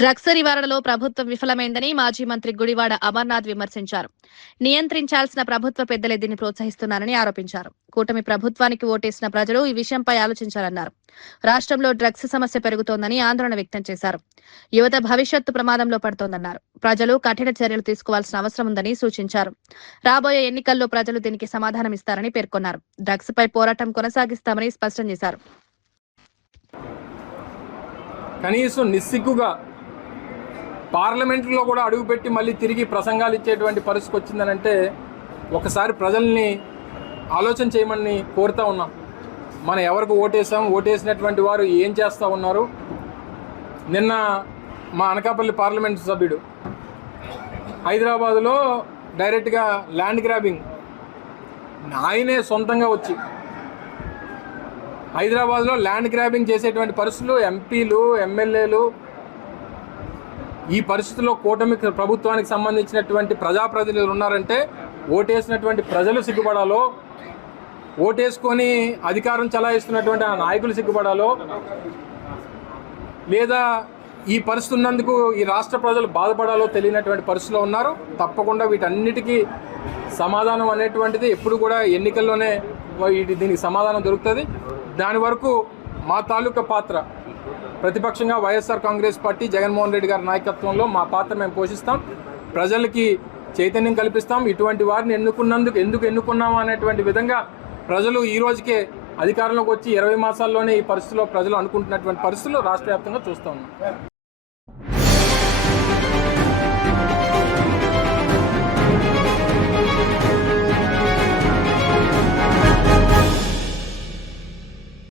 Drugs నివారణలో ప్రభుత్వం విఫలమైందని మాజీ మంత్రి గుడివాడ అమర్నాథ్ విమర్శించారు. నియంత్రించాల్సిన ప్రభుత్వ పెద్దలే దీన్ని ప్రోత్సహిస్తున్నారని ఆరోపించారు. కూటమి ప్రభుత్వానికి ఓటేసిన ప్రజలు ఈ విషయంపై ఆలోచించాలన్నారు. రాష్ట్రంలో డ్రగ్స్ సమస్య పెరుగుతోందని ఆందోళన వ్యక్తం చేశారు. యువత భవిష్యత్తు ప్రమాదంలో పడుతోందన్నారు. ప్రజలు కఠిన చర్యలు తీసుకోవాల్సిన అవసరం ఉందని సూచించారు. రాబోయే ఎన్నికల్లో ప్రజలు దీనికి సమాధానమిస్తారని పేర్కొన్నారు. డ్రగ్స్ పై పోరాటం కొనసాగిస్తామని స్పష్టం చేశారు. కనీసం నిస్సిగ్గుగా పార్లమెంట్లో కూడా అడుగుపెట్టి మళ్ళీ తిరిగి ప్రసంగాలు ఇచ్చేటువంటి పరిస్థితి వచ్చిందనంటే ఒకసారి ప్రజల్ని ఆలోచన చేయమని కోరుతా ఉన్నాం. మనం ఎవరికి ఓటేసాం, ఓటేసినటువంటి వారు ఏం చేస్తూ ఉన్నారు. నిన్న మా అనకాపల్లి పార్లమెంట్ సభ్యుడు హైదరాబాదులో డైరెక్ట్గా ల్యాండ్ గ్రాబింగ్ ఆయనే సొంతంగా వచ్చి హైదరాబాద్లో ల్యాండ్ గ్రాబింగ్ చేసేటువంటి పరిస్థితులు ఎంపీలు, ఎమ్మెల్యేలు, ఈ పరిస్థితుల్లో కూటమి ప్రభుత్వానికి సంబంధించినటువంటి ప్రజాప్రతినిధులు ఉన్నారంటే ఓటేసినటువంటి ప్రజలు సిగ్గుపడాలో, ఓటేసుకొని అధికారం చలాయిస్తున్నటువంటి ఆ నాయకులు సిగ్గుపడాలో, లేదా ఈ పరిస్థితి ఉన్నందుకు ఈ రాష్ట్ర ప్రజలు బాధపడాలో తెలియనటువంటి పరిస్థితిలో ఉన్నారు. తప్పకుండా వీటన్నిటికీ సమాధానం అనేటువంటిది ఎప్పుడు కూడా ఎన్నికల్లోనే దీనికి సమాధానం దొరుకుతుంది. దాని వరకు మా తాలూకా పాత్ర ప్రతిపక్షంగా వైఎస్ఆర్ కాంగ్రెస్ పార్టీ జగన్మోహన్ రెడ్డి గారి నాయకత్వంలో మా పాత్ర మేము పోషిస్తాం. ప్రజలకి చైతన్యం కల్పిస్తాం. ఇటువంటి వారిని ఎందుకు ఎన్నుకున్నాము అనేటువంటి విధంగా ప్రజలు ఈ రోజుకే అధికారంలోకి వచ్చి 20 మాసాల్లోనే ఈ పరిస్థితిలో ప్రజలు అనుకుంటున్నటువంటి పరిస్థితులు రాష్ట్ర వ్యాప్తంగా చూస్తూ ఉన్నాం.